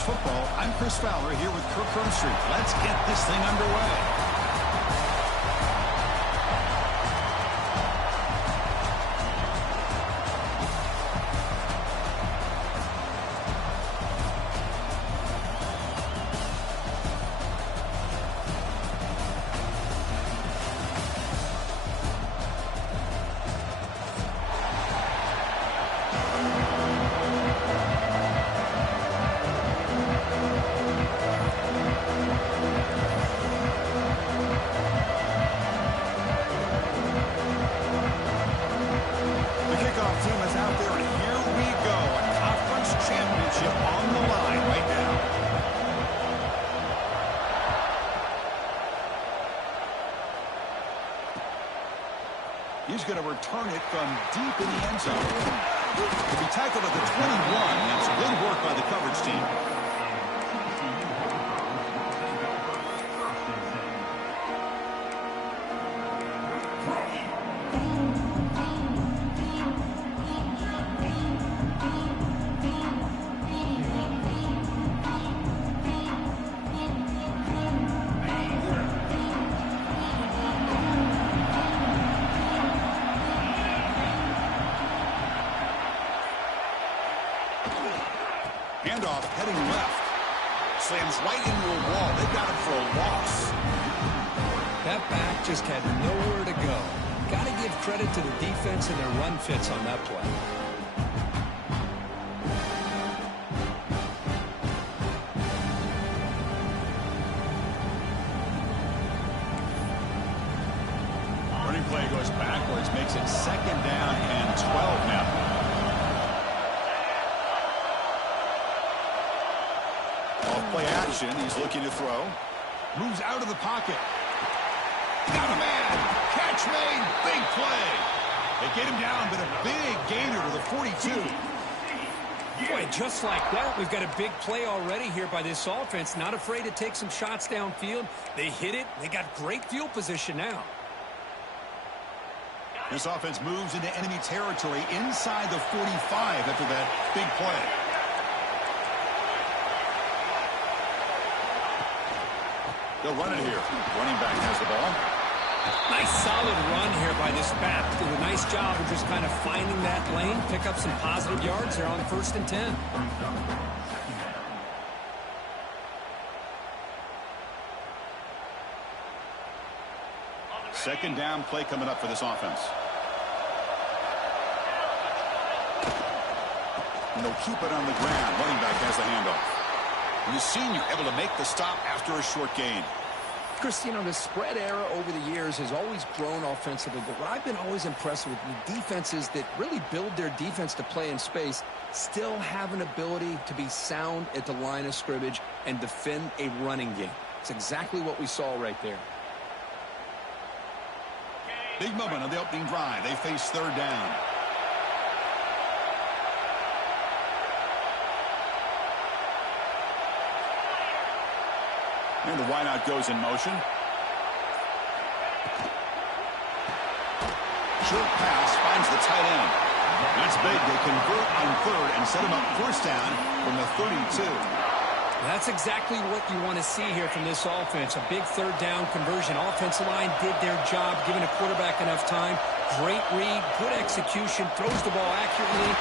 College football. I'm Chris Fowler here with Kirk Herbstreit. Let's get this thing underway. He's going to return it from deep in the end zone. He'll be tackled at the 21. That's good work by the coverage team. Handoff heading left. Slams right into a wall. They got it for a loss. That back just had nowhere to go. Got to give credit to the defense and their run fits on that play. Running play goes backwards, makes it 2nd down and 12 now. Play action. He's looking to throw. Moves out of the pocket. Got a man. Catch made. Big play. They get him down, but a big gainer to the 42. Boy, just like that, we've got a big play already here by this offense. Not afraid to take some shots downfield. They hit it. They got great field position now. This offense moves into enemy territory inside the 45 after that big play. They'll run it here. Running back has the ball. Nice solid run here by this back. Did a nice job of just kind of finding that lane, pick up some positive yards there on 1st and 10. Second down play coming up for this offense. And they'll keep it on the ground. Running back has the handoff. And the senior able to make the stop after a short gain. Chris, you know, the spread era over the years has always grown offensively, but what I've been always impressed with the defenses that really build their defense to play in space still have an ability to be sound at the line of scrimmage and defend a running game. It's exactly what we saw right there. Big moment on the opening drive. They face 3rd down. And the wideout goes in motion. Short pass finds the tight end. That's big. They convert on 3rd and set him up 1st down from the 32. That's exactly what you want to see here from this offense. A big 3rd down conversion. Offensive line did their job, giving a quarterback enough time. Great read, good execution, throws the ball accurately.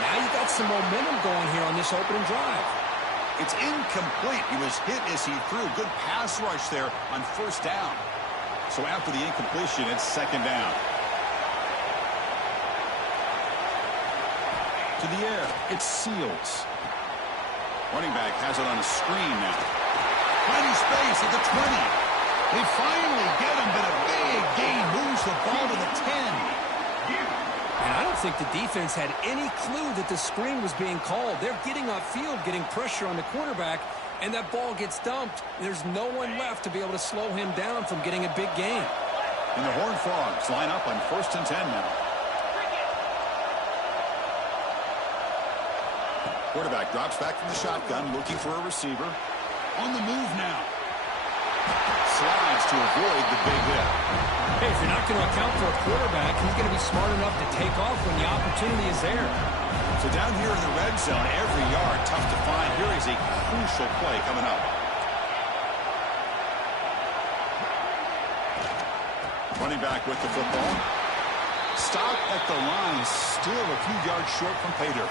Now you got some momentum going here on this opening drive. It's incomplete. He was hit as he threw. Good pass rush there on 1st down. So after the incompletion, it's 2nd down. To the air, it's Seals. Running back has it on a screen now. Finding space at the 20. They finally get him, but a big gain moves the ball to the 10. And I don't think the defense had any clue that the screen was being called. They're getting upfield, getting pressure on the quarterback, and that ball gets dumped. There's no one left to be able to slow him down from getting a big gain. And the Horned Frogs line up on 1st and 10 now. Quarterback drops back from the shotgun, looking for a receiver. On the move now. Slides to avoid the big hit. Hey, if you're not going to account for a quarterback, he's going to be smart enough to take off when the opportunity is there. So down here in the red zone, every yard tough to find. Here is a crucial play coming up. Running back with the football. Stop at the line, still a few yards short from pay dirt.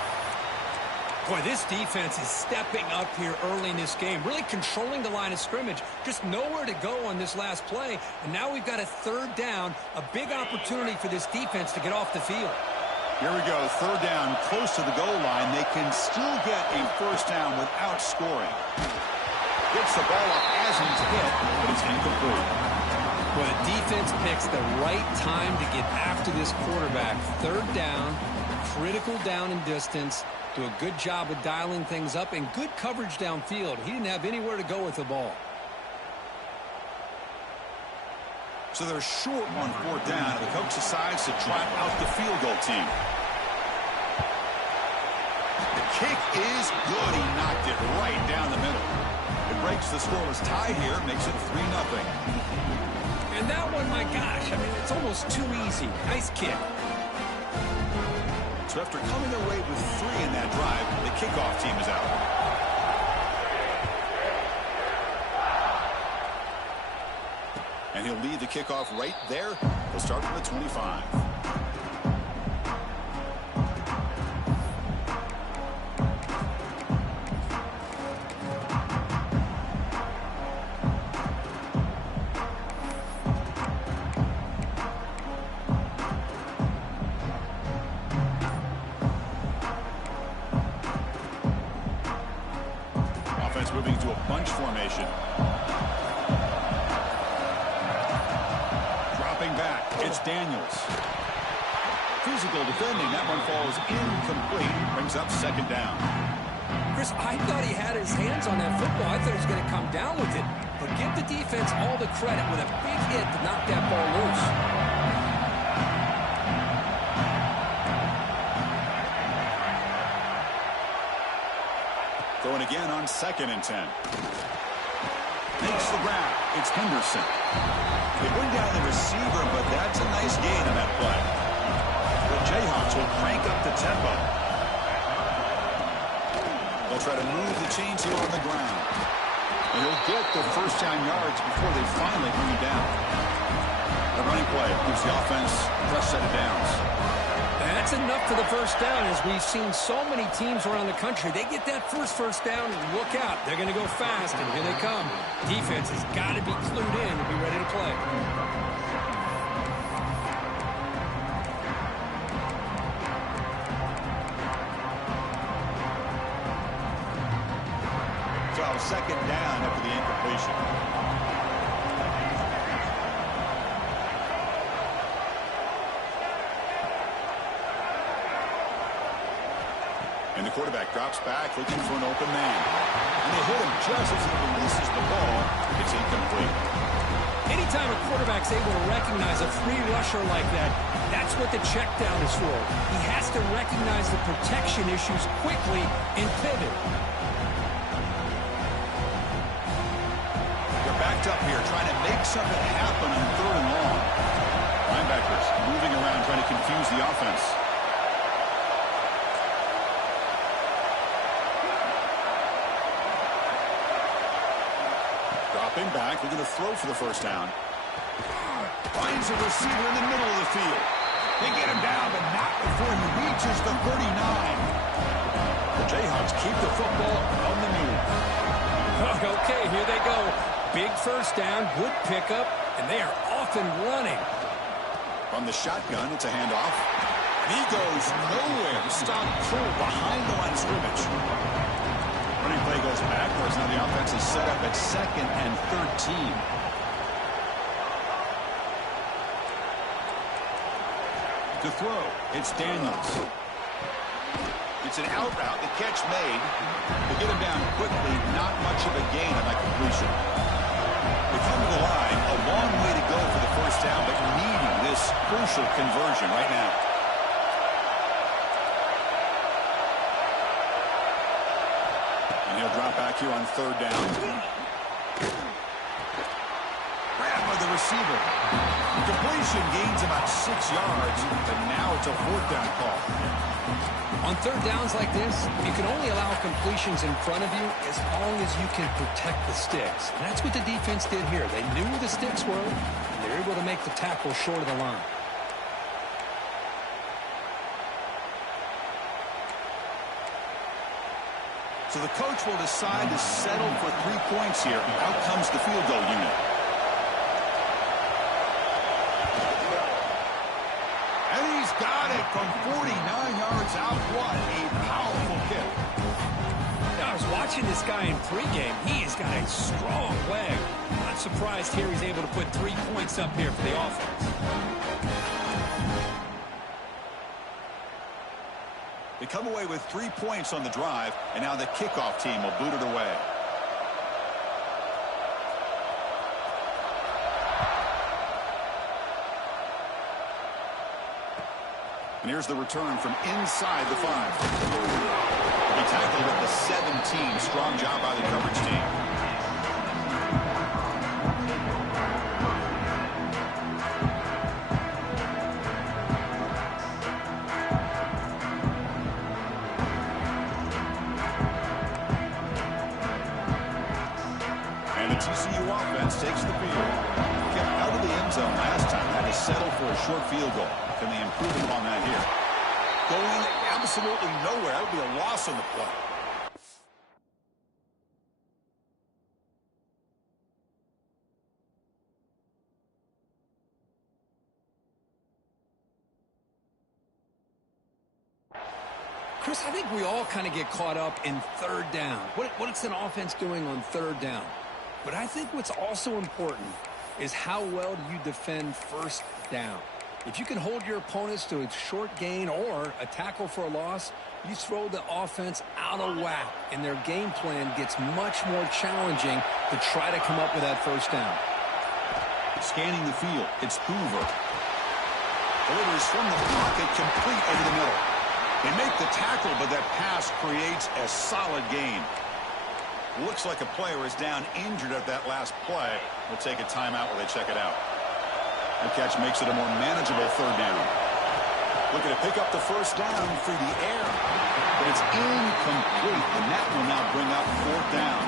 Boy, this defense is stepping up here early in this game, really controlling the line of scrimmage. Just nowhere to go on this last play. And now we've got a third down, a big opportunity for this defense to get off the field. Here we go, third down, close to the goal line. They can still get a first down without scoring. Gets the ball up as he's hit, but it's incomplete. Well, the defense picks the right time to get after this quarterback. Third down, critical down and distance. Do a good job of dialing things up and good coverage downfield. He didn't have anywhere to go with the ball. So they're short on fourth down, and the coach decides to try out the field goal team. The kick is good. He knocked it right down the middle. It breaks the scoreless tie here, makes it 3-0. And that one, my gosh, I mean, it's almost too easy. Nice kick. So after coming away with 3 in that drive, the kickoff team is out. And he'll lead the kickoff right there. He'll start from the 25. Moving to a bunch formation. Dropping back, it's Daniels. Physical defending, that one falls incomplete, brings up second down. Chris, I thought he had his hands on that football. I thought he was going to come down with it. But give the defense all the credit with a big hit to knock that ball loose. Going again on 2nd and 10. Makes the grab. It's Henderson. They bring down the receiver, but that's a nice gain on that play. The Jayhawks will crank up the tempo. They'll try to move the chains here on the ground. And he'll get the first down yards before they finally bring him down. The running play gives the offense a fresh set of downs. That's enough for the first down. As we've seen so many teams around the country, they get that first down, and look out. They're going to go fast, and here they come. Defense has got to be clued in to be ready to play. So second down after the incompletion. And the quarterback drops back, looking for an open man. And they hit him just as he releases the ball. It's incomplete. Anytime a quarterback's able to recognize a free rusher like that, that's what the check down is for. He has to recognize the protection issues quickly and pivot. They're backed up here, trying to make something happen on 3rd and long. Linebackers moving around, trying to confuse the offense. Dropping back, looking to throw for the first down. Finds a receiver in the middle of the field. They get him down, but not before he reaches the 39. The Jayhawks keep the football on the move. Okay, here they go. Big first down, good pickup, and they are off and running. From the shotgun, it's a handoff. He goes nowhere. Stop cold behind the line of scrimmage. Running play goes backwards. Now the offense is set up at 2nd and 13. To throw, it's Daniels. It's an out route. The catch made. They get him down quickly. Not much of a gain on that completion. They come to the line. A long way to go for the first down, but needing this crucial conversion right now. And he'll drop back here on 3rd down. Grab with the receiver. Completion gains about 6 yards, but now it's a 4th down call. On 3rd downs like this, you can only allow completions in front of you as long as you can protect the sticks. And that's what the defense did here. They knew where the sticks were, and they were able to make the tackle short of the line. So the coach will decide to settle for 3 points here. Out comes the field goal unit. And he's got it from 49 yards out. What a powerful kick. I was watching this guy in pregame. He's got a strong leg. Not surprised here he's able to put 3 points up here for the offense. They come away with 3 points on the drive, and now the kickoff team will boot it away. And here's the return from inside the 5. He tackled at the 17. Strong job by the coverage team. And the TCU offense takes the field. Kept out of the end zone last time. Had to settle for a short field goal. Can they improve upon that here? Going absolutely nowhere. That would be a loss on the play. Chris, I think we all kind of get caught up in 3rd down. What's an offense doing on 3rd down? But I think what's also important is how well do you defend 1st down. If you can hold your opponents to a short gain or a tackle for a loss, you throw the offense out of whack, and their game plan gets much more challenging to try to come up with that 1st down. Scanning the field, it's Hoover. Delivers from the pocket, complete over the middle. They make the tackle, but that pass creates a solid gain. Looks like a player is down injured at that last play. We'll take a timeout while they check it out. The catch makes it a more manageable 3rd down. Looking to pick up the 1st down through the air. But it's incomplete, and that will now bring up 4th down.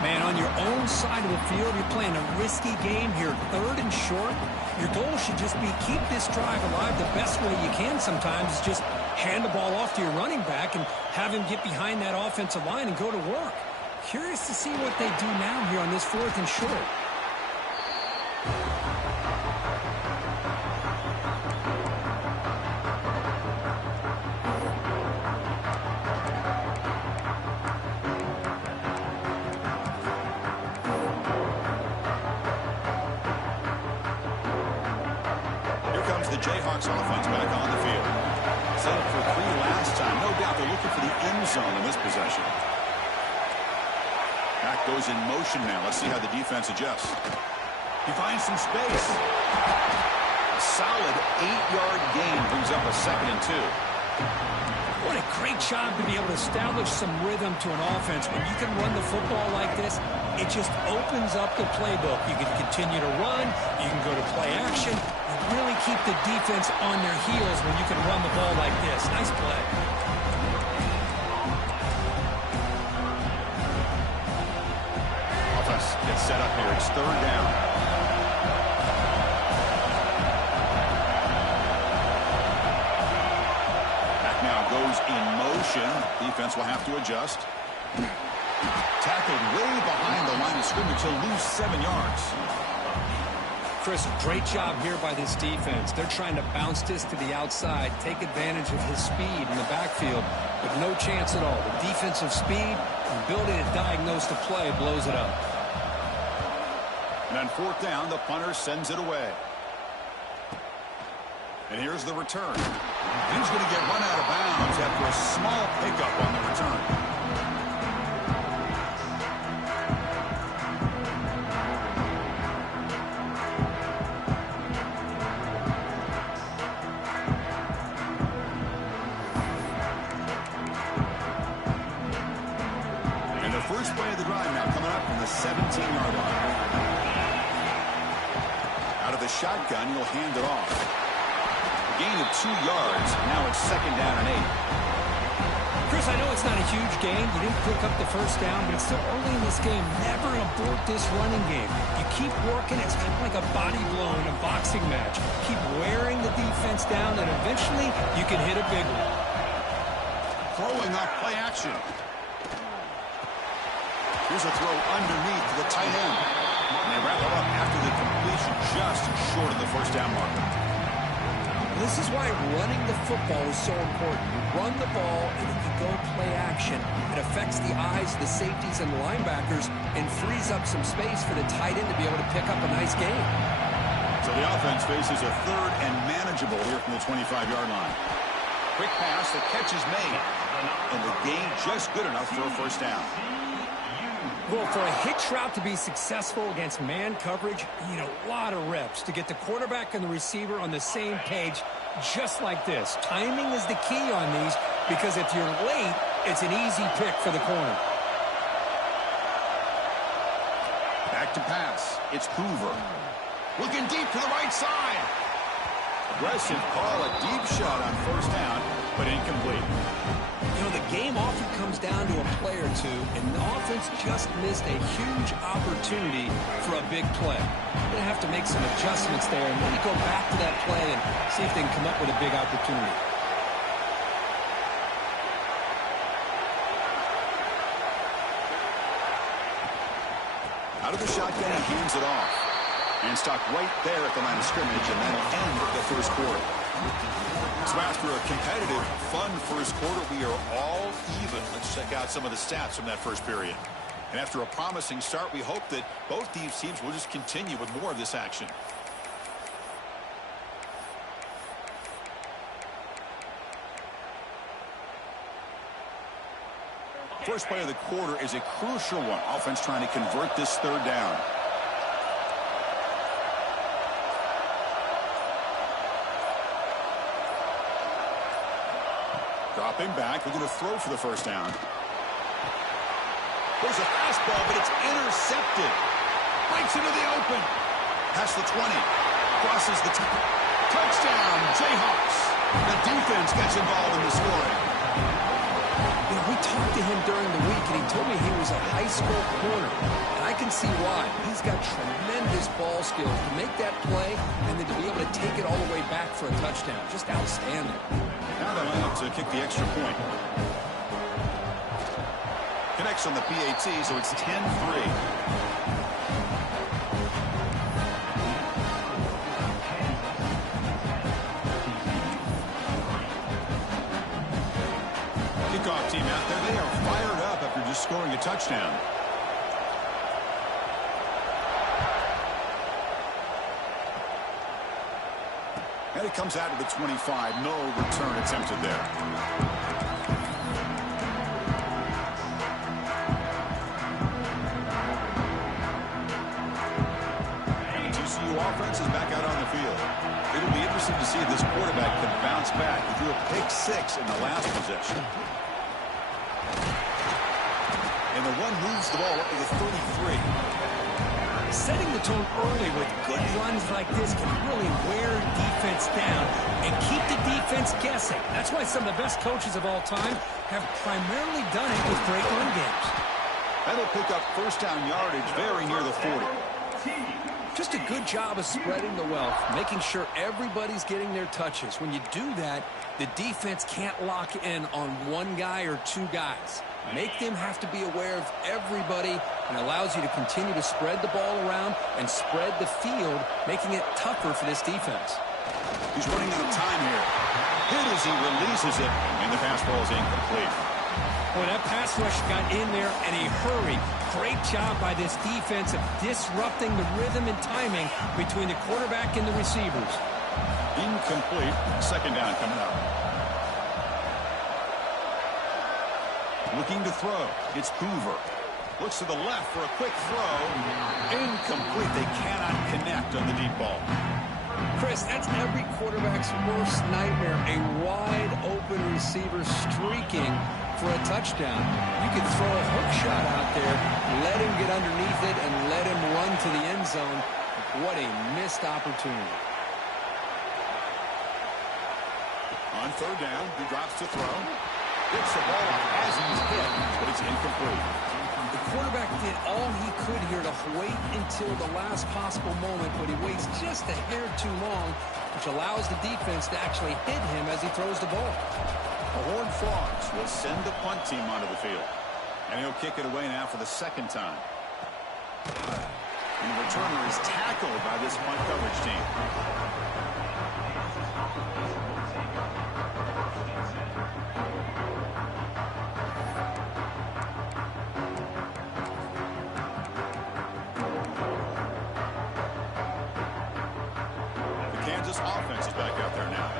Man, on your own side of the field, you're playing a risky game here. 3rd and short. Your goal should just be keep this drive alive the best way you can sometimes is just hand the ball off to your running back and have him get behind that offensive line and go to work. Curious to see what they do now here on this 4th and short. The Jayhawks offense back on the field. Set up for 3 last time. No doubt they're looking for the end zone in this possession. Back goes in motion now. Let's see how the defense adjusts. He finds some space. A solid 8-yard gain brings up a 2nd and 2. What a great job to be able to establish some rhythm to an offense. When you can run the football like this, it just opens up the playbook. You can continue to run. You can go to play action. You really keep the defense on their heels when you can run the ball like this. Nice play. Offense gets set up here. It's 3rd down. Back now goes in motion. Defense will have to adjust. Tackled way behind the line of scrimmage. He'll lose 7 yards. Chris, great job here by this defense. They're trying to bounce this to the outside, take advantage of his speed in the backfield, but no chance at all. The defensive speed, the ability to diagnose the play blows it up. And on 4th down, the punter sends it away. And here's the return. He's going to get run out of bounds after a small pickup on the return. First play of the drive now coming up from the 17-yard line. Out of the shotgun, he'll hand it off. A gain of 2 yards. Now it's 2nd down and 8. Chris, I know it's not a huge gain. You didn't pick up the first down, but it's still early in this game. Never abort this running game. You keep working. It's kind of like a body blow in a boxing match. Keep wearing the defense down, and eventually you can hit a big one. Throwing off play action. Here's a throw underneath to the tight end. And they wrap it up after the completion, just short of the first down marker. This is why running the football is so important. You run the ball, and if you go play action, it affects the eyes of the safeties and the linebackers and frees up some space for the tight end to be able to pick up a nice gain. So the offense faces a 3rd and manageable here from the 25-yard line. Quick pass, the catch is made, and the gain just good enough for a first down. Well, for a hitch route to be successful against man coverage, you need a lot of reps to get the quarterback and the receiver on the same page, just like this. Timing is the key on these, because if you're late, it's an easy pick for the corner. Back to pass. It's Hoover. Looking deep to the right side. Aggressive call, a deep shot on first down, but incomplete. You know, the game often comes down to a play or two, and the offense just missed a huge opportunity for a big play. They're going to have to make some adjustments there and maybe go back to that play and see if they can come up with a big opportunity. Out of the shotgun, he hands it off. And stopped right there at the line of scrimmage, and that'll end the first quarter. So after a competitive, fun first quarter, we are all even. Let's check out some of the stats from that first period. And after a promising start, we hope that both these teams will just continue with more of this action. First play of the quarter is a crucial one. Offense trying to convert this 3rd down. Dropping back, looking to throw for the first down. There's a fastball, but it's intercepted. Breaks into the open. Past the 20. Crosses the touchdown, Jayhawks. The defense gets involved in the scoring. You know, we talked to him during the week, and he told me he was a high school corner. And I can see why. He's got tremendous ball skills to make that play and then to be able to take it all the way back for a touchdown. Just outstanding. Now they line up to kick the extra point. Connects on the PAT, so it's 10-3. Kickoff team out there. They are fired up after just scoring a touchdown. And it comes out to the 25. No return attempted there. The TCU offense is back out on the field. It'll be interesting to see if this quarterback can bounce back. He threw a pick 6 in the last possession. And the one moves the ball up to the 33. Setting the tone early with good runs like this can really wear defense down and keep the defense guessing. That's why some of the best coaches of all time have primarily done it with great run games. That'll pick up first down yardage very near the 40. Just a good job of spreading the wealth, making sure everybody's getting their touches. When you do that, the defense can't lock in on one guy or 2 guys. Make them have to be aware of everybody, and allows you to continue to spread the ball around and spread the field, making it tougher for this defense. He's running out of time here. Hit as he releases it, and the pass ball is incomplete. Boy, that pass rush got in there in a hurry. Great job by this defense of disrupting the rhythm and timing between the quarterback and the receivers. Incomplete. Second down coming up. Looking to throw. It's Hoover. Looks to the left for a quick throw. Incomplete. They cannot connect on the deep ball. Chris, that's every quarterback's worst nightmare. A wide-open receiver streaking for a touchdown. You could throw a hook shot out there, let him get underneath it, and let him run to the end zone. What a missed opportunity. On third down, he drops to throw. Gets the ball off as he's hit, but it's incomplete. The quarterback did all he could here to wait until the last possible moment, but he waits just a hair too long, which allows the defense to actually hit him as he throws the ball. The Horned Frogs will send the punt team onto the field. And he'll kick it away now for the second time. And the returner is tackled by this punt coverage team. The Kansas offense is back out there now.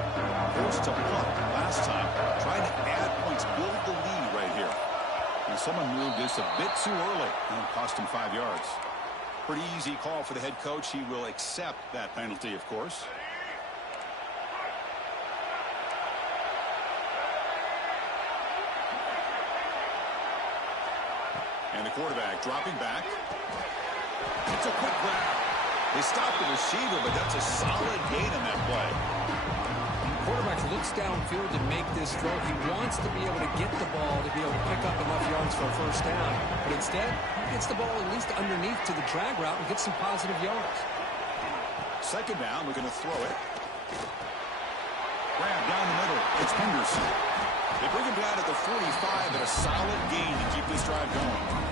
Forced to punt last time. Trying to add points, build the lead right here. And someone moved this a bit too early. And it cost him 5 yards. Pretty easy call for the head coach. He will accept that penalty, of course. And the quarterback dropping back. It's a quick grab. They stop the receiver, but that's a solid gain in that play. Quarterback looks downfield to make this throw. He wants to be able to get the ball to be able to pick up enough yards for a first down. But instead, he gets the ball at least underneath to the drag route and gets some positive yards. Second down, we're going to throw it. Grab down the middle. It's Henderson. They bring him down at the 45 at a solid gain to keep this drive going.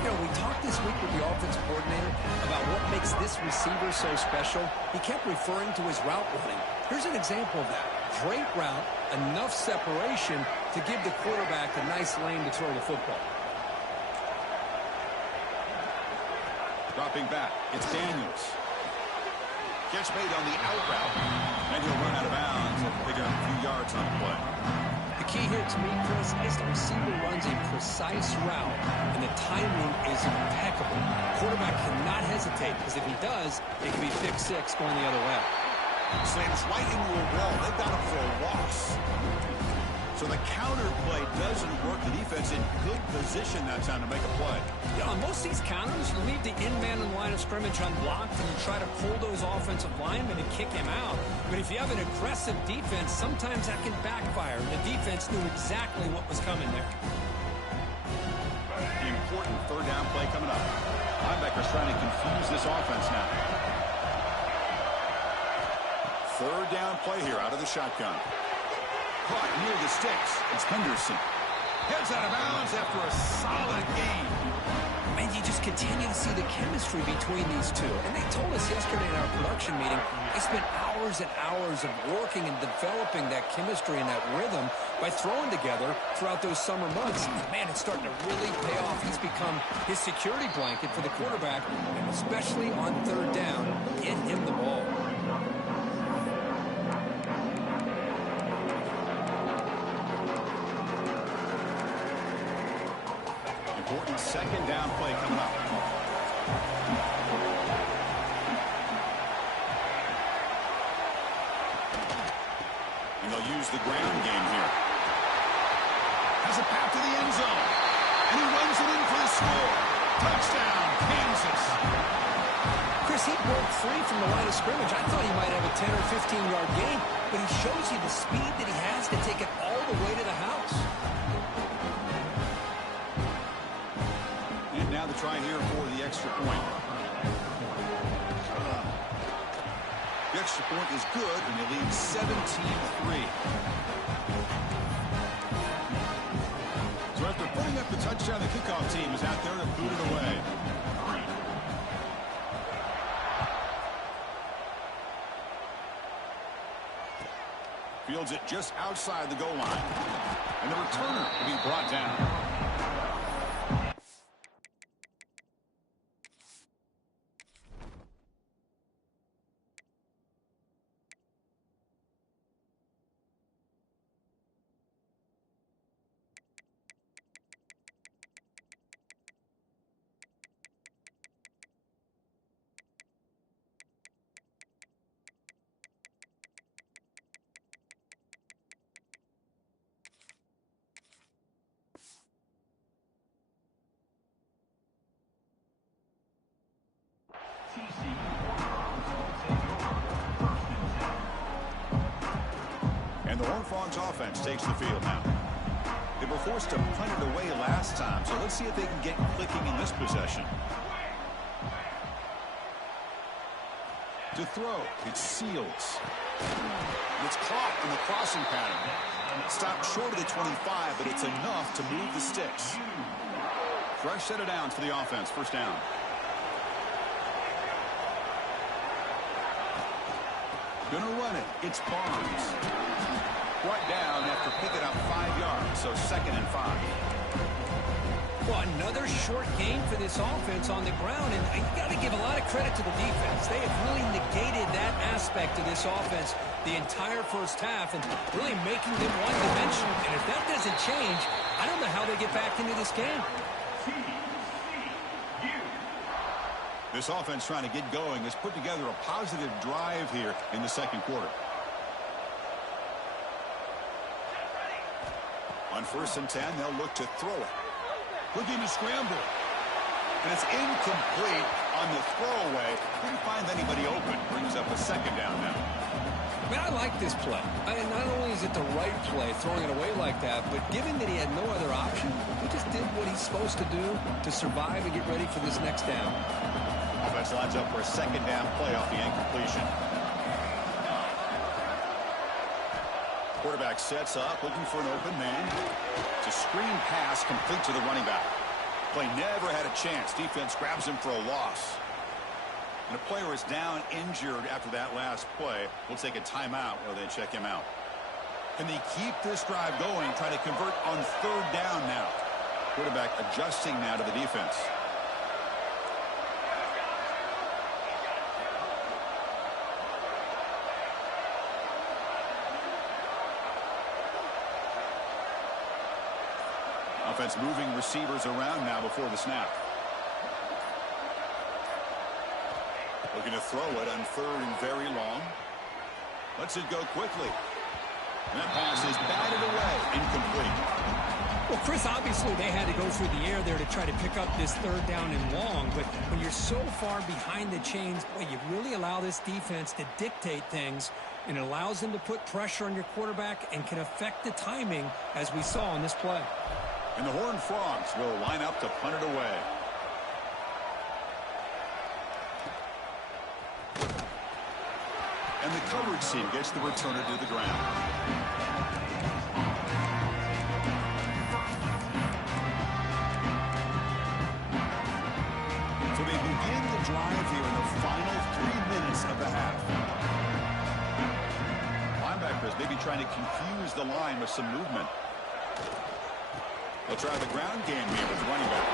You know, we talked this week with the offensive coordinator about what makes this receiver so special. He kept referring to his route running. Here's an example of that. Great route, enough separation to give the quarterback a nice lane to throw the football. Dropping back, it's Daniels. Catch made on the out route, and he'll run out of bounds and pick up a few yards on the play. The key here to me, Chris, is the receiver runs a precise route, and the timing is impeccable. Quarterback cannot hesitate, because if he does, it can be pick six going the other way. Slams right into a wall. They've got him for a loss. So the counter play doesn't work. The defense in good position that time to make a play. Yeah, on most of these counters, you leave the in-man in the line of scrimmage unblocked, and you try to pull those offensive linemen and kick him out. But if you have an aggressive defense, sometimes that can backfire. The defense knew exactly what was coming there. The important third down play coming up. Linebackers trying to confuse this offense now. Third down play here out of the shotgun. Caught near the sticks. It's Henderson. Heads out of bounds after a solid gain. And you just continue to see the chemistry between these two. And they told us yesterday in our production meeting, they spent hours and hours of working and developing that chemistry and that rhythm by throwing together throughout those summer months. And man, it's starting to really pay off. He's become his security blanket for the quarterback, and especially on third down, get him the ball. Important second down play coming up. And they'll use the ground game here. Has a path to the end zone. And he runs it in for the score. Touchdown, Kansas. Chris, he broke free from the line of scrimmage. I thought he might have a 10 or 15-yard gain, but he shows you the speed that he has to take it all the way to the house. And now the try here for the extra point. The extra point is good, and they lead 17-3. So after putting up the touchdown, the kickoff team is out there to boot it away. Fields it just outside the goal line. And the returner will be brought down. the Horned Frogs offense takes the field now. They were forced to punt it away last time, so let's see if they can get clicking in this possession. To throw, it's Seals. It's caught in the crossing pattern. Stopped short of the 25, but it's enough to move the sticks. Fresh set of downs for the offense. First down. Gonna run it. It's Barnes. Brought down after picking up 5 yards, so 2nd and 5. Well, another short gain for this offense on the ground, and you got to give a lot of credit to the defense. They have really negated that aspect of this offense the entire first half and really making them one-dimensional. And if that doesn't change, I don't know how they get back into this game. This offense trying to get going has put together a positive drive here in the second quarter. On 1st and 10, they'll look to throw it. Looking to scramble. And it's incomplete on the throwaway. Couldn't find anybody open. Brings up a 2nd down now. Man, I like this play. Not only is it the right play, throwing it away like that, but given that he had no other option, he just did what he's supposed to do to survive and get ready for this next down. Offense lines up for a 2nd down play off the incompletion. Quarterback sets up, looking for an open man. It's a screen pass complete to the running back. Play never had a chance. Defense grabs him for a loss. And a player is down injured after that last play. We'll take a timeout while they check him out. Can they keep this drive going, try to convert on 3rd down now? Quarterback adjusting now to the defense. Offense moving receivers around now before the snap. Looking to throw it on 3rd and very long. Lets it go quickly. And that pass is batted away. Incomplete. Well, Chris, obviously they had to go through the air there to try to pick up this 3rd down and long. But when you're so far behind the chains, boy, you really allow this defense to dictate things. And it allows them to put pressure on your quarterback and can affect the timing, as we saw in this play. And the Horned Frogs will line up to punt it away. And the coverage team gets the returner to the ground. So they begin the drive here in the final 3 minutes of the half. Linebackers maybe trying to confuse the line with some movement. They'll try the ground game here with the running back.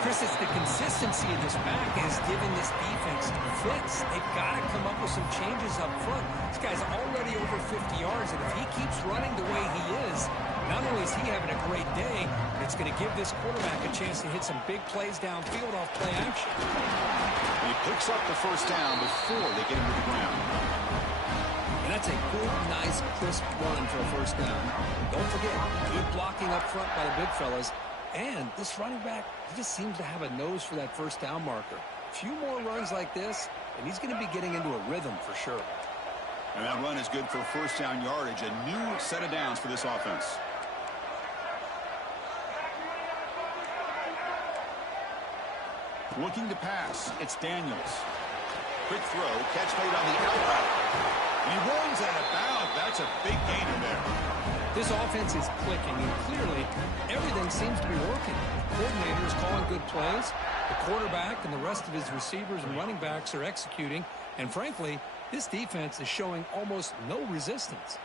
Chris, it's the consistency of this back has given this defense fits. They've got to come up with some changes up front. This guy's already over 50 yards, and if he keeps running the way he is, not only is he having a great day, but it's going to give this quarterback a chance to hit some big plays downfield off play action. And he picks up the 1st down before they get him to the ground. And that's a good, nice, crisp run for a 1st down. Don't forget, good blocking up front by the big fellas. And this running back, he just seems to have a nose for that 1st down marker. A few more runs like this, and he's going to be getting into a rhythm for sure. And that run is good for 1st down yardage. A new set of downs for this offense. Looking to pass. It's Daniels. Quick throw. Catch made on the outright. And he runs out of bounds. That's a big gainer there. This offense is clicking, and clearly everything seems to be working. The coordinator is calling good plays. The quarterback and the rest of his receivers and running backs are executing. And frankly, this defense is showing almost no resistance.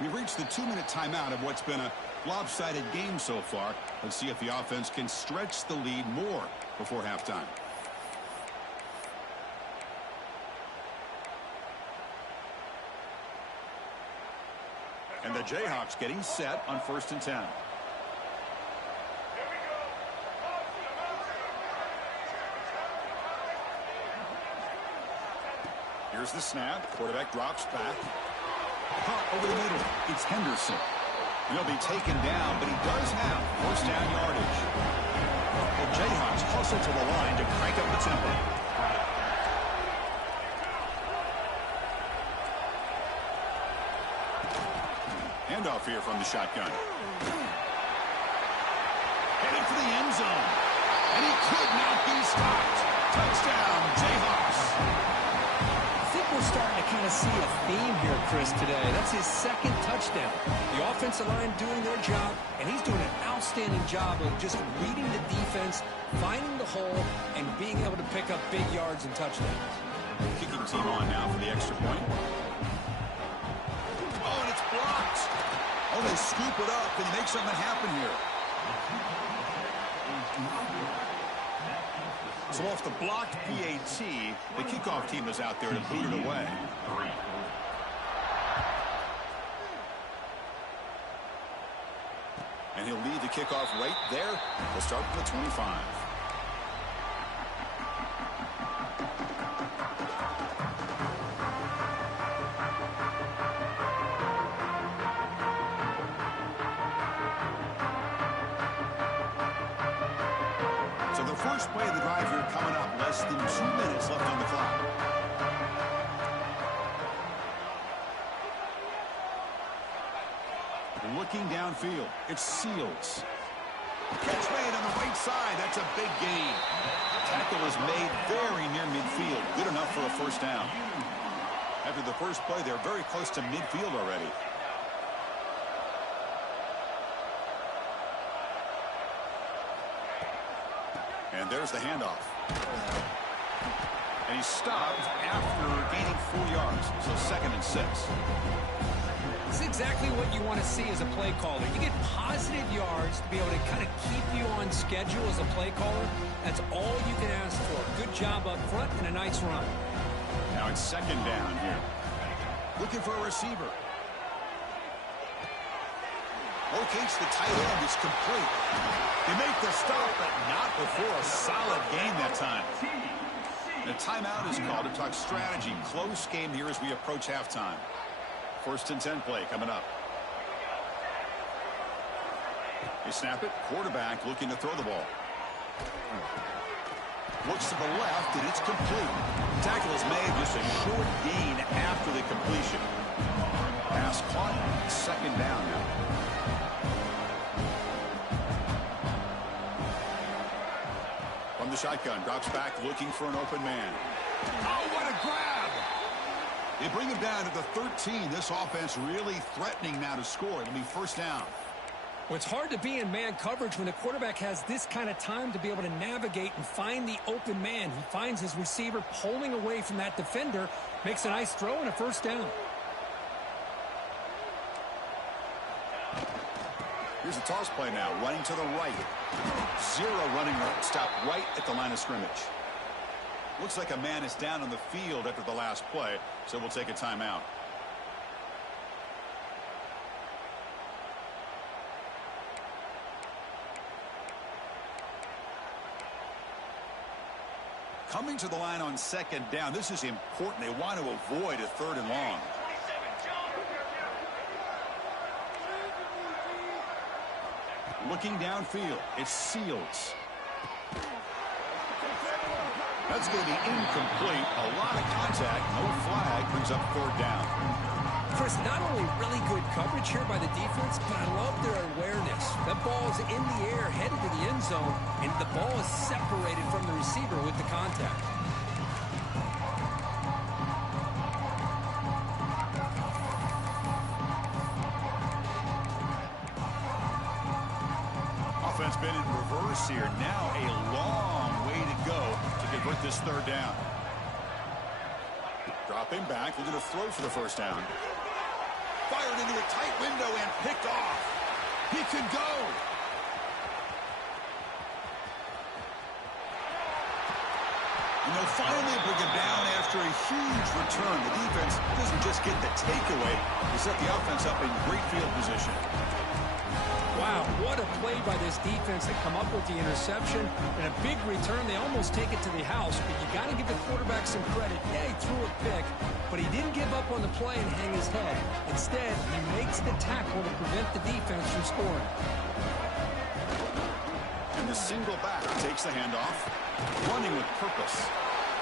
We've reached the 2-minute timeout of what's been a lopsided game so far. Let's see if the offense can stretch the lead more before halftime. And the Jayhawks getting set on 1st and 10. Here's the snap. Quarterback drops back. Pop over the middle. It's Henderson. He'll be taken down, but he does have 1st down yardage. The Jayhawks hustle to the line to crank up the tempo. Handoff here from the shotgun. Headed for the end zone. And he could not be stopped. Touchdown, Jayhawks. I think we're starting to kind of see a theme here, Chris, today. That's his second touchdown. The offensive line doing their job, and he's doing an outstanding job of just reading the defense, finding the hole, and being able to pick up big yards and touchdowns. Kicking team on now for the extra point. Oh, and it's blocked. Oh, they scoop it up and make something happen here. So off the blocked PAT, the kickoff team is out there to boot it away. And he'll lead the kickoff right there. He'll start from the 25. So the first play of the drive here coming up. Less than 2 minutes left on the clock. Looking downfield, it's Seals. Catch made on the right side. That's a big gain. Tackle is made very near midfield. Good enough for a first down. After the first play, they're very close to midfield already. And there's the handoff. And he stopped after gaining 4 yards. So 2nd and 6. This is exactly what you want to see as a play caller. You get positive yards to be able to kind of keep you on schedule as a play caller. That's all you can ask for. Good job up front and a nice run. Now it's 2nd down here. Looking for a receiver. Locates the tight end. It's complete. They make the stop, but not before a solid game that time. The timeout is called to talk strategy. Close game here as we approach halftime. 1st and 10 play coming up. They snap it. Quarterback looking to throw the ball. Looks to the left, and it's complete. Tackle is made, just a short gain after the completion. Pass caught. 2nd down now. From the shotgun, drops back looking for an open man. Oh, what a grab! They bring him down to the 13. This offense really threatening now to score. It'll be 1st down. Well, it's hard to be in man coverage when the quarterback has this kind of time to be able to navigate and find the open man. He finds his receiver pulling away from that defender, makes a nice throw and a 1st down. Here's a toss play now, running to the right. 0 running right. Stop right at the line of scrimmage. Looks like a man is down on the field after the last play, so we'll take a timeout. Coming to the line on 2nd down. This is important. They want to avoid a 3rd and long. Looking downfield, it's Seals. That's going to be incomplete. A lot of contact, no flag, brings up 3rd down. Chris, not only really good coverage here by the defense, but I love their awareness. That ball is in the air, headed to the end zone, and the ball is separated from the receiver with the contact. Offense been in reverse here. Now a long way to go to convert this 3rd down. Dropping back, looking to throw for the 1st down. Fired into a tight window and picked off. He can go. And they'll finally bring him down after a huge return. The defense doesn't just get the takeaway. They set the offense up in great field position. Wow, what a play by this defense to come up with the interception and a big return. They almost take it to the house, but you got to give the quarterback some credit. Yeah, he threw a pick, but he didn't give up on the play and hang his head. Instead, he makes the tackle to prevent the defense from scoring. And the single back takes the handoff, running with purpose.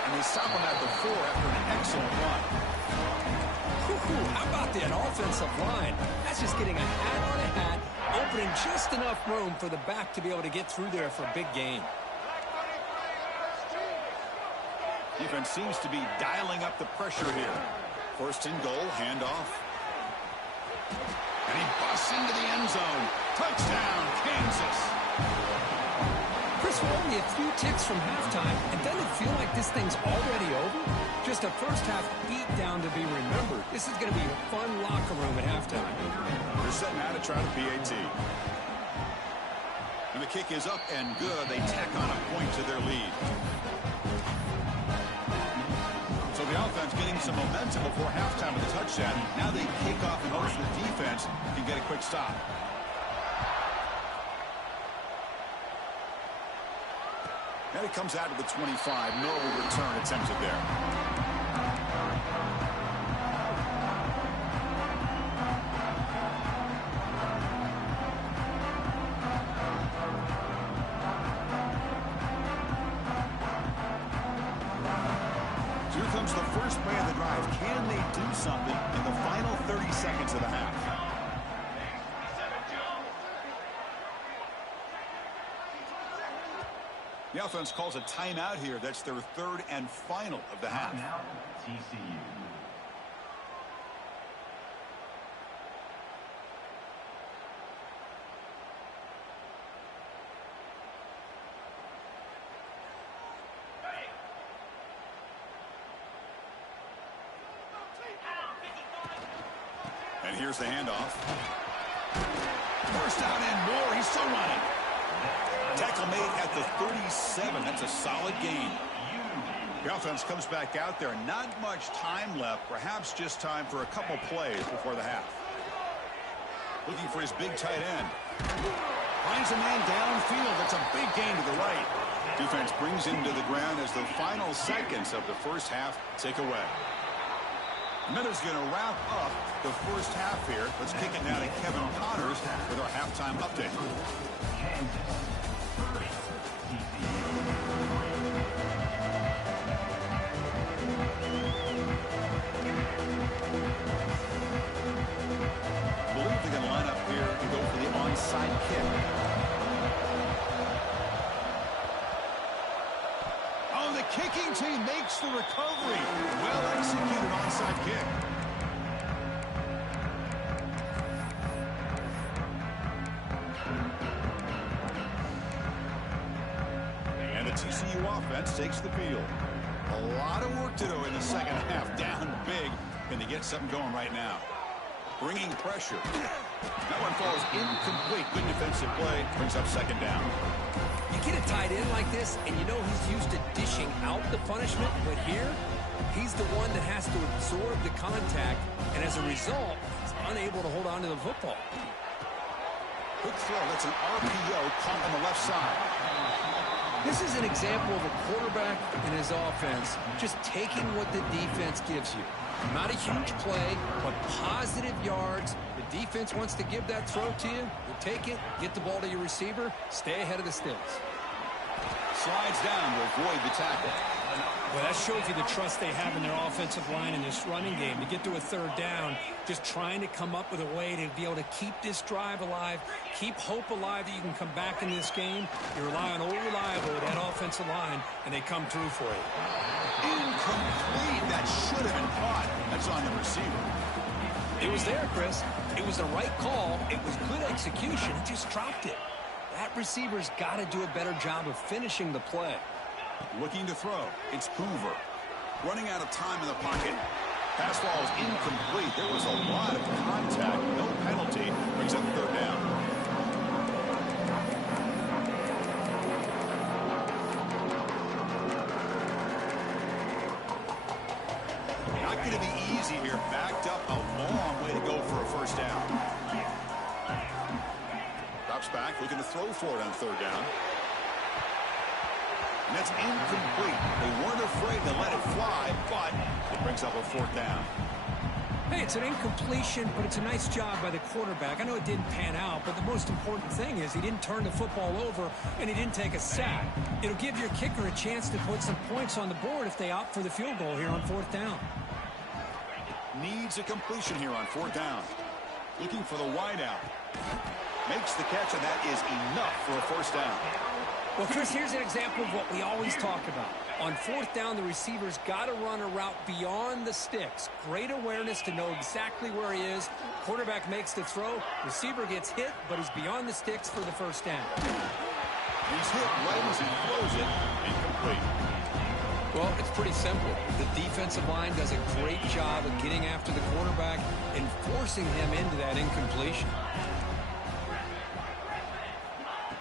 And they stop him at the 4 after an excellent run. How about that offensive line? That's just getting a hat on a hat, opening just enough room for the back to be able to get through there for a big gain. Defense seems to be dialing up the pressure here. First and goal, handoff. And he busts into the end zone. Touchdown, Kansas. Chris, we're only a few ticks from halftime, and doesn't it feel like this thing's already over? Just a first-half beatdown to be remembered. This is going to be a fun locker room at halftime. They're setting out to try the PAT. And the kick is up and good. They tack on a point to their lead. So the offense getting some momentum before halftime with a touchdown. Now they kick off and hopes the defense can get a quick stop. And it comes out to the 25. No return attempted there. So here comes the first play of the drive. Can they do something in the final 30 seconds of the half? The offense calls a timeout here. That's their third and final of the half. Timeout, TCU. And here's the handoff. First down and more. He's still running. Tackle made at the 37. That's a solid gain. The offense comes back out there. Not much time left. Perhaps just time for a couple plays before the half. Looking for his big tight end. Finds a man downfield. That's a big gain to the right. Defense brings him to the ground as the final seconds of the first half tick away. Miller's going to wrap up the first half here. Let's kick it now to Kevin Connors with our halftime update. I believe they're going to line up here and go for the onside kick. Oh, the kicking team makes the recovery. Well executed onside kick. And the TCU offense takes the field. A lot of work to do in the second half. Down big. Can they get something going right now? Bringing pressure. That one falls incomplete. Good defensive play. Brings up second down. You get a tight end like this, and you know he's used to dishing out the punishment, but here, he's the one that has to absorb the contact, and as a result, he's unable to hold on to the football. Quick throw. That's an RPO caught on the left side. This is an example of a quarterback and his offense just taking what the defense gives you. Not a huge play, but positive yards. The defense wants to give that throw to you. You take it, get the ball to your receiver, stay ahead of the sticks. Slides down to avoid the tackle. Well, that shows you the trust they have in their offensive line in this running game. To get to a third down, just trying to come up with a way to be able to keep this drive alive, keep hope alive that you can come back in this game. You rely on old reliable, that offensive line, and they come through for you. Incomplete. That should have been caught. That's on the receiver. It was there, Chris. It was the right call. It was good execution. He just dropped it. That receiver's got to do a better job of finishing the play. Looking to throw. It's Hoover. Running out of time in the pocket. Pass ball is incomplete. There was a lot of contact. No penalty. Brings up third down. Not going to be easy here. Backed up a long way to go for a first down. Drops back. Looking to throw for it on third down. And that's incomplete. They weren't afraid to let it fly, but it brings up a fourth down. Hey, it's an incompletion, but it's a nice job by the quarterback. I know it didn't pan out, but the most important thing is he didn't turn the football over and he didn't take a sack. It'll give your kicker a chance to put some points on the board if they opt for the field goal here on fourth down. Needs a completion here on 4th down. Looking for the wide out. Makes the catch, and that is enough for a 1st down. Well, Chris, here's an example of what we always talk about. On 4th down, the receiver's got to run a route beyond the sticks. Great awareness to know exactly where he is. Quarterback makes the throw. Receiver gets hit, but is beyond the sticks for the 1st down. He's hit right as he throws it. Incomplete. Well, it's pretty simple. The defensive line does a great job of getting after the quarterback and forcing him into that incompletion.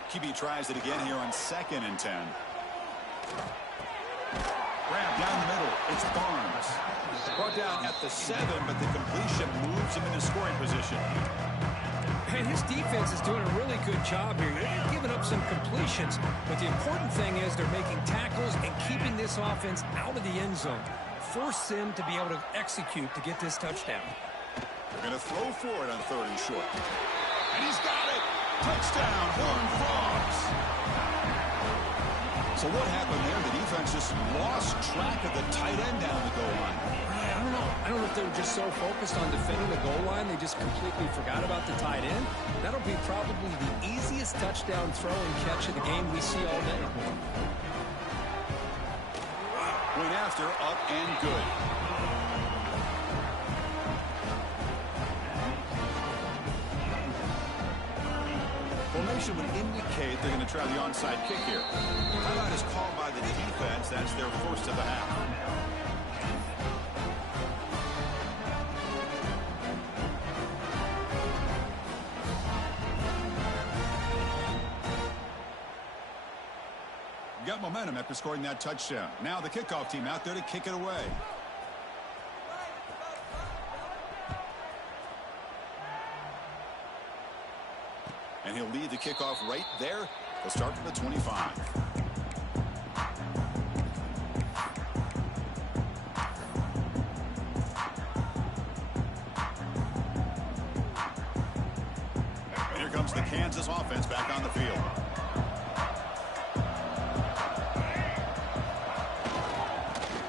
QB tries it again here on 2nd and 10. Grab down the middle. It's Barnes. Brought down at the 7, but the completion moves him into scoring position. And his defense is doing a really good job here. They're giving up some completions, but the important thing is they're making tackles and keeping this offense out of the end zone. Force them to be able to execute to get this touchdown. They're going to throw for it on 3rd and short. And he's got it! Touchdown, Horned Frogs! So what happened there? The defense just lost track of the tight end down the goal line. I don't know. I don't know if they were just so focused on defending the goal line, they just completely forgot about the tight end. That'll be probably the easiest touchdown throw and catch of the game we see all day. Went after, up and good. Formation would indicate they're going to try the onside kick here. Timeout is called by the defense. That's their 1st of the half. Got momentum after scoring that touchdown. Now the kickoff team out there to kick it away. And he'll lead the kickoff right there. He'll start from the 25. And here comes the Kansas offense back on the field.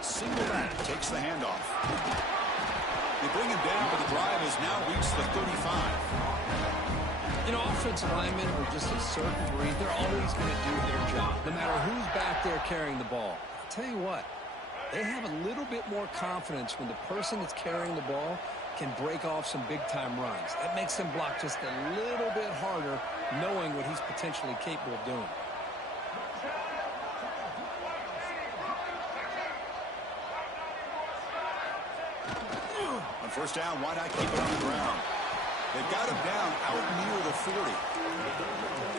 Single back takes the handoff. They bring him down, but the drive has now reached the 35. You know, offensive linemen are just a certain breed. They're always going to do their job, no matter who's back there carrying the ball. I'll tell you what, they have a little bit more confidence when the person that's carrying the ball can break off some big-time runs. That makes them block just a little bit harder, knowing what he's potentially capable of doing. On 1st down, why not keep it on the ground? They've got him down out near the 40.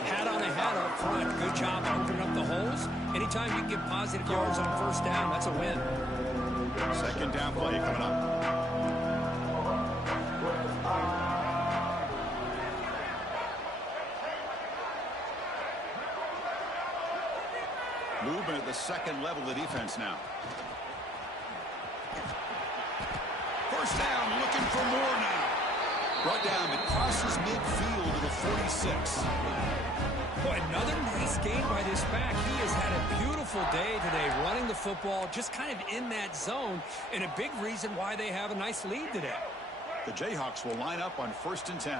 Hat on a hat up front. Good job opening up the holes. Anytime you can get positive yards on 1st down, that's a win. 2nd down play coming up. Movement at the 2nd level of the defense now. 1st down, looking for more now. Brought down, it crosses midfield to the 46. Boy, another nice game by this back. He has had a beautiful day today running the football, just kind of in that zone, and a big reason why they have a nice lead today. The Jayhawks will line up on 1st and 10.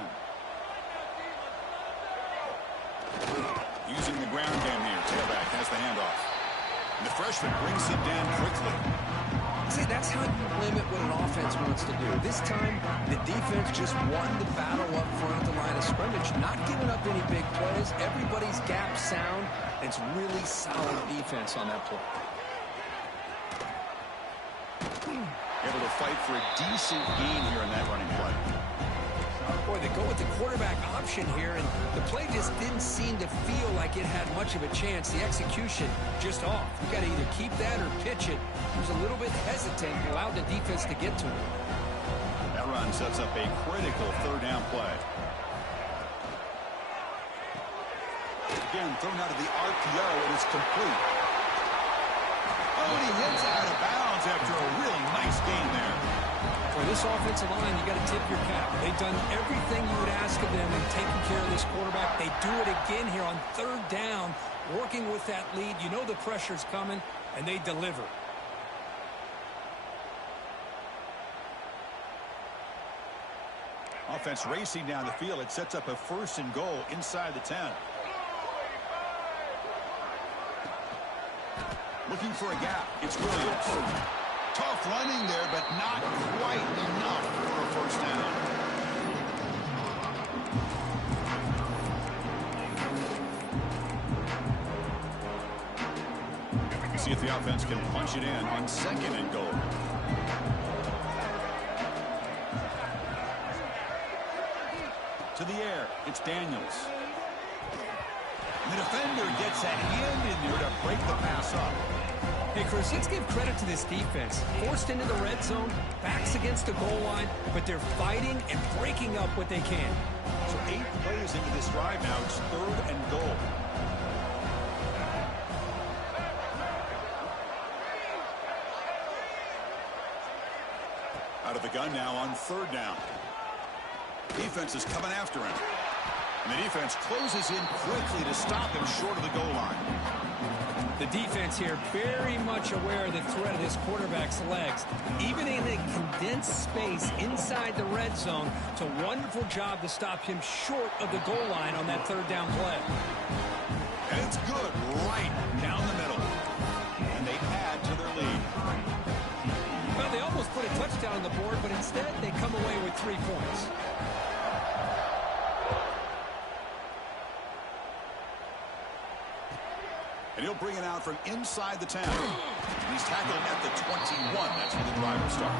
Using the ground game here. Tailback has the handoff. And the freshman brings him down quickly. See, that's how you limit what an offense wants to do. This time, the defense just won the battle up front at the line of scrimmage, not giving up any big plays. Everybody's gap sound. It's really solid defense on that play. Able to fight for a decent gain here in that running play. Boy, they go with the quarterback option here, and the play just didn't seem to feel like it had much of a chance. The execution just off. You got to either keep that or pitch it. He was a little bit hesitant, allowed the defense to get to him. That run sets up a critical 3rd down play. Again, thrown out of the RPO, and it's complete. Oh, and he hits out of bounds after a really nice game there. For this offensive line, you got to tip your cap. They've done everything you would ask of them in taking care of this quarterback. They do it again here on 3rd down, working with that lead. You know the pressure's coming, and they deliver. Offense racing down the field. It sets up a 1st and goal inside the 10. Looking for a gap. It's Williams. Tough running there, but not quite enough for a 1st down. See if the offense can punch it in on 2nd and goal. To the air, it's Daniels. The defender gets a hand in there to break the pass up. Hey, Chris, let's give credit to this defense. Forced into the red zone, backs against the goal line, but they're fighting and breaking up what they can. So 8 plays into this drive now. It's 3rd and goal. Out of the gun now on 3rd down. Defense is coming after him. And the defense closes in quickly to stop him short of the goal line. The defense here very much aware of the threat of this quarterback's legs. Even in a condensed space inside the red zone, it's a wonderful job to stop him short of the goal line on that 3rd down play. And it's good right down the middle. And they add to their lead. Well, they almost put a touchdown on the board, but instead they come away with 3 points. And he'll bring it out from inside the 10. And he's tackled at the 21. That's where the drive will start.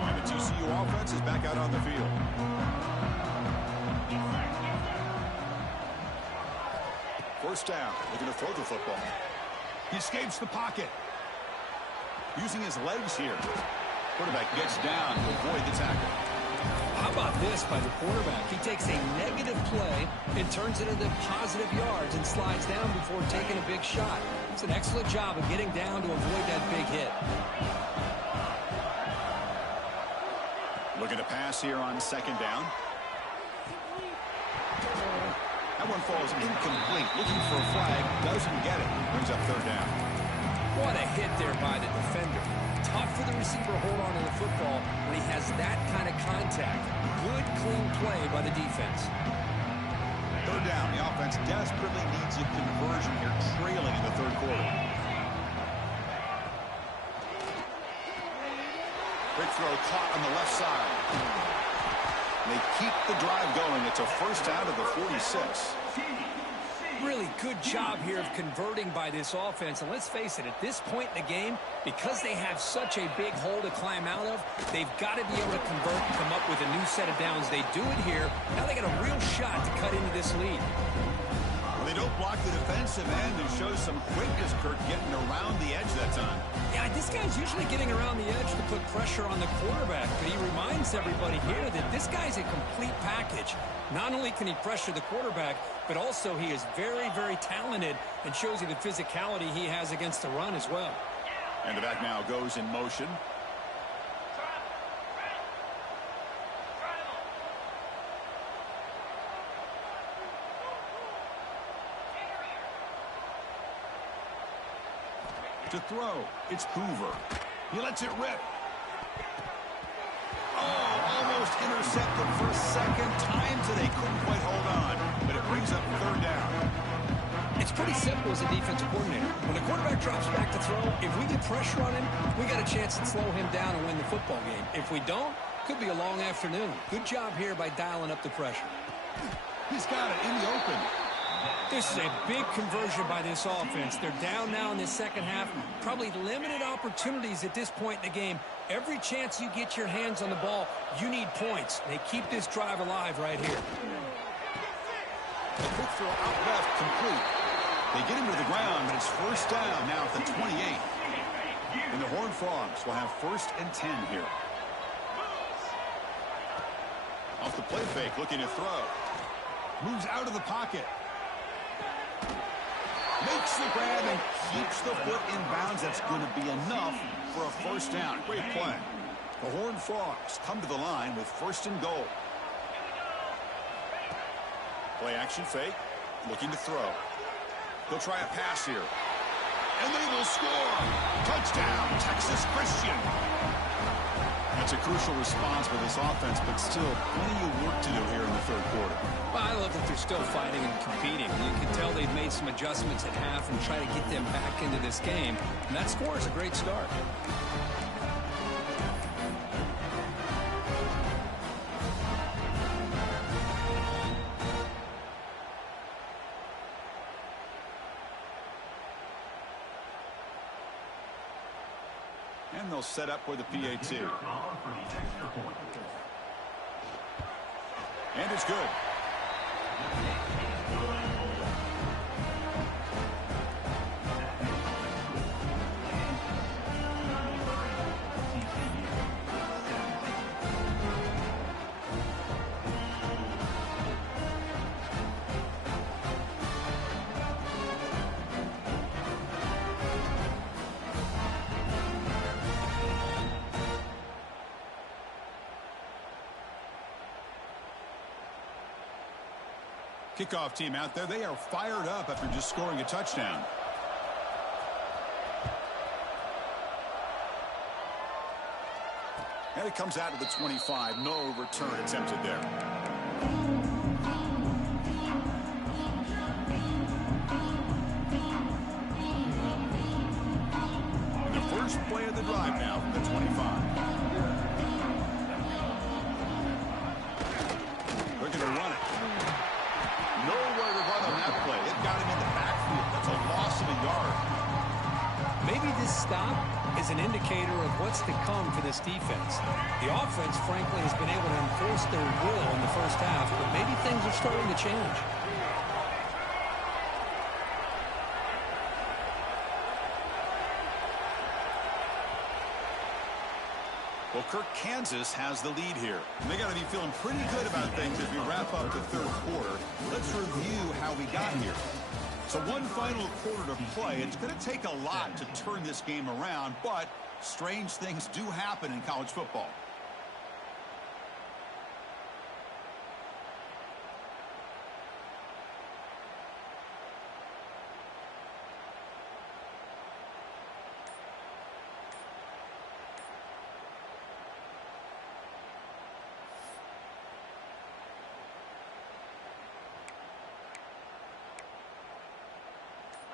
And the TCU offense is back out on the field. First down, looking to throw the football. He escapes the pocket. Using his legs here. Quarterback gets down to avoid the tackle. How about this by the quarterback? He takes a negative play and turns it into positive yards and slides down before taking a big shot. It's an excellent job of getting down to avoid that big hit. Looking to pass here on 2nd down. That one falls incomplete. Looking for a flag. Doesn't get it. Brings up 3rd down. What a hit there by the defender. Tough for the receiver to hold on to the football when he has that kind of contact. Good, clean play by the defense. 3rd down. The offense desperately needs a conversion here, trailing in the 3rd quarter. Quick throw caught on the left side. They keep the drive going. It's a 1st down to the 46. Really good job here of converting by this offense. And let's face it, at this point in the game, because they have such a big hole to climb out of, they've got to be able to convert and come up with a new set of downs. They do it here. Now they got a real shot to cut into this lead. Well, they don't block the defensive end and show some quickness, Kirk, getting around the edge that time. Yeah, this guy's usually getting around the edge to put pressure on the quarterback, but he reminds everybody here that this guy's a complete package. Not only can he pressure the quarterback, but also he is very, very talented and shows you the physicality he has against the run as well. And the back now goes in motion. To throw, it's Hoover. He lets it rip. Oh, almost intercepted for a second time today. Couldn't quite hold on, but it brings up 3rd down. It's pretty simple as a defensive coordinator. When the quarterback drops back to throw, if we get pressure on him, we got a chance to slow him down and win the football game. If we don't, could be a long afternoon. Good job here by dialing up the pressure. He's got it in the open. This is a big conversion by this offense. They're down now in the 2nd half. Probably limited opportunities at this point in the game. Every chance you get your hands on the ball, you need points. They keep this drive alive right here. A quick throw out left, complete. They get him to the ground, but it's 1st down now at the 28. And the Horned Frogs will have 1st and 10 here. Off the play fake, looking to throw. Moves out of the pocket. Makes the grab and keeps the foot in bounds. That's going to be enough for a 1st down. Great play. The Horned Frogs come to the line with 1st and goal. Play action fake. Looking to throw. They'll try a pass here. And they will score. Touchdown, Texas Christian. That's a crucial response for this offense, but still plenty of work to do here in the third quarter. Well, I love that they're still fighting and competing. You can tell they've made some adjustments at half and try to get them back into this game. And that score is a great start. And they'll set up for the PAT. And it's good. Kickoff team out there. They are fired up after just scoring a touchdown. And it comes out to the 25. No return attempted there. And the first play of the drive now from the 25. They're going to run it. Nowhere to run on that play. It got him in the backfield. That's a loss of a yard. Maybe this stop is an indicator of what's to come for this defense. The offense, frankly, has been able to enforce their will in the first half, but maybe things are starting to change. Well, Kirk, Kansas has the lead here. And they got to be feeling pretty good about things as we wrap up the third quarter. Let's review how we got here. So one final quarter to play. It's going to take a lot to turn this game around, but strange things do happen in college football.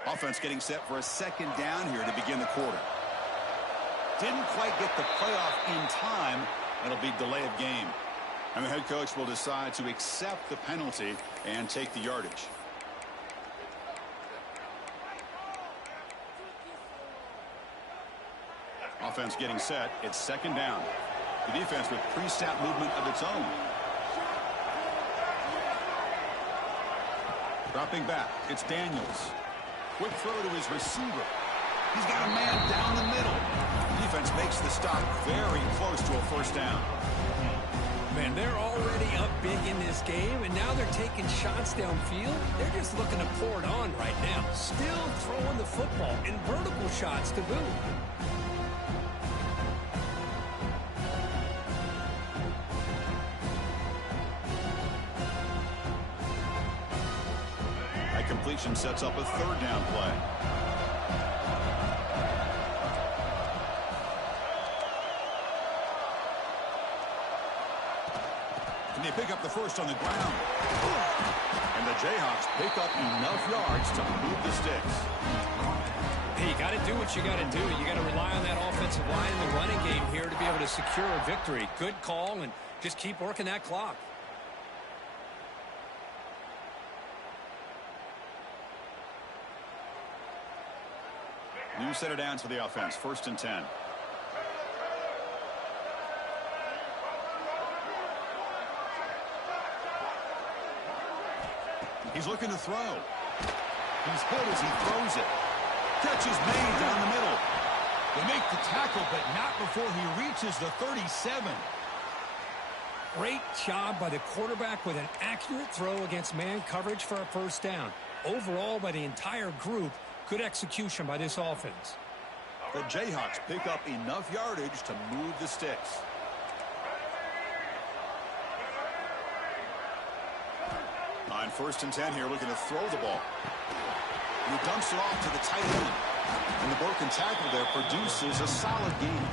Offense getting set for a second down here to begin the quarter. Didn't quite get the playoff in time. It'll be delay of game. And the head coach will decide to accept the penalty and take the yardage. Offense getting set. It's second down. The defense with pre-snap movement of its own. Dropping back. It's Daniels. Quick throw to his receiver. He's got a man down the middle. Defense makes the stop very close to a first down. Man, they're already up big in this game, and now they're taking shots downfield. They're just looking to pour it on right now. Still throwing the football, and vertical shots to boot. Completion sets up a third down play. And they pick up the first on the ground. And the Jayhawks pick up enough yards to move the sticks. Hey, you got to do what you got to do. You got to rely on that offensive line in the running game here to be able to secure a victory. Good call, and just keep working that clock. New center downs for the offense. 1st and 10. He's looking to throw. He's hit as he throws it. Catch is made down the middle. They make the tackle, but not before he reaches the 37. Great job by the quarterback with an accurate throw against man coverage for a first down. Overall, by the entire group, good execution by this offense. The Jayhawks pick up enough yardage to move the sticks. On 1st and 10 here, looking to throw the ball. And he dumps it off to the tight end. And the broken tackle there produces a solid gain.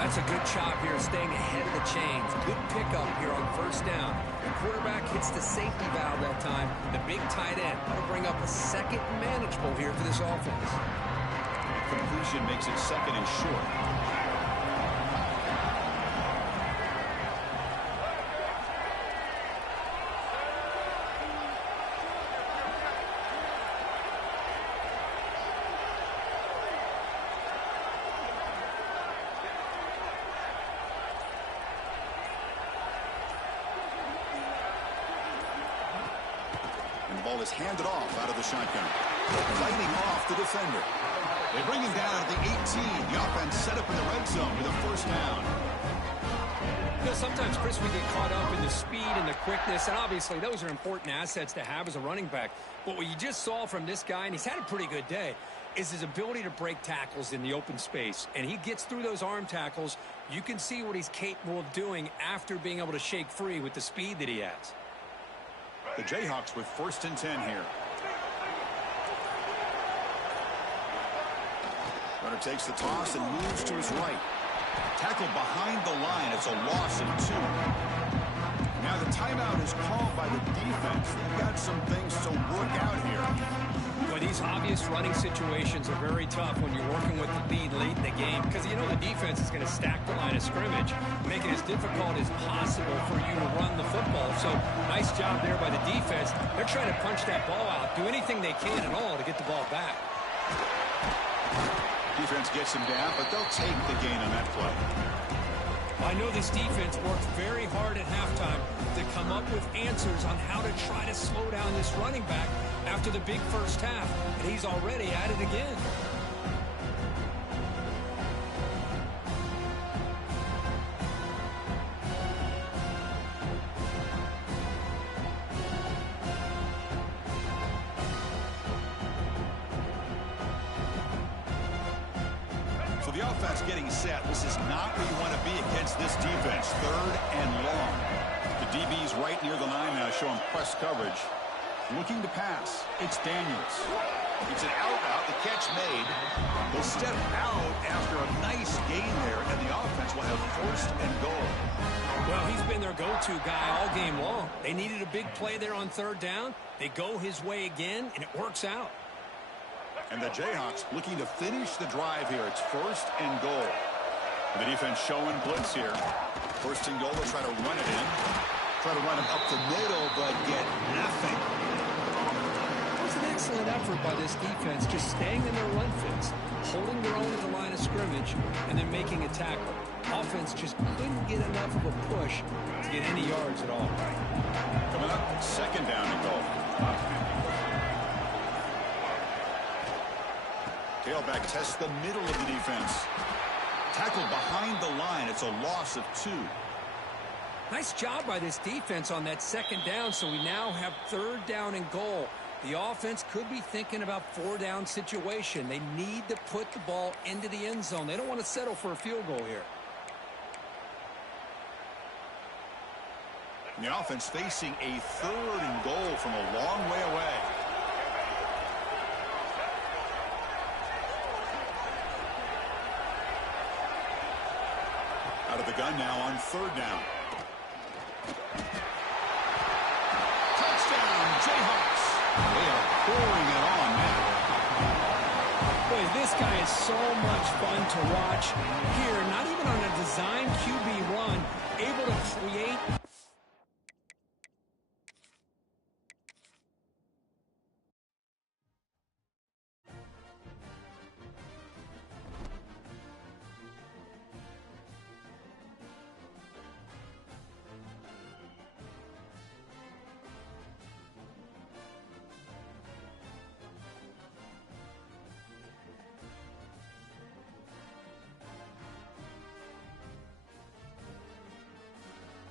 That's a good job here, staying ahead of the chains. Good pickup here on 1st down. The quarterback hits the safety valve that time. The big tight end. That'll bring up a second manageable here for this offense. Completion makes it 2nd and short. The ball is handed off out of the shotgun. Fighting off the defender. They bring him down at the 18. The offense set up in the red zone with a 1st down. You know, sometimes, Chris, we get caught up in the speed and the quickness, and obviously those are important assets to have as a running back. But what you just saw from this guy, and he's had a pretty good day, is his ability to break tackles in the open space. And he gets through those arm tackles. You can see what he's capable of doing after being able to shake free with the speed that he has. The Jayhawks with 1st and 10 here. Runner takes the toss and moves to his right. Tackled behind the line. It's a loss of 2. Now the timeout is called by the defense. They've got some things to work out here. Well, these obvious running situations are very tough when you're working with the lead late in the game because you know the defense is going to stack the line of scrimmage, make it as difficult as possible for you to run the football. So nice job there by the defense. They're trying to punch that ball out, do anything they can at all to get the ball back. Defense gets him down, but they'll take the gain on that play. I know this defense worked very hard at halftime to come up with answers on how to try to slow down this running back after the big 1st half, and he's already at it again. So the offense getting set. This is not where you want to be against this defense. 3rd and long. The DB's right near the line now, showing press coverage. Looking to pass. It's Daniels. It's an out route. The catch made. They'll step out after a nice gain there, and the offense will have 1st and goal. Well, he's been their go-to guy all game long. They needed a big play there on 3rd down. They go his way again, and it works out. And the Jayhawks looking to finish the drive here. It's 1st and goal. The defense showing blitz here. 1st and goal. They'll try to run it in. Try to run it up the middle, but get nothing. It was an excellent effort by this defense, just staying in their run fits, holding their own at the line of scrimmage, and then making a tackle. Offense just couldn't get enough of a push to get any yards at all. Coming up, 2nd down and goal. Tailback tests the middle of the defense. Tackled behind the line. It's a loss of 2. Nice job by this defense on that 2nd down, so we now have 3rd down and goal. The offense could be thinking about 4-down situation. They need to put the ball into the end zone. They don't want to settle for a field goal here. And the offense facing a 3rd and goal from a long way away. Out of the gun now on 3rd down. Touchdown, Jayhawks. They are pouring it on now. Boy, this guy is so much fun to watch. Here, not even on a design QB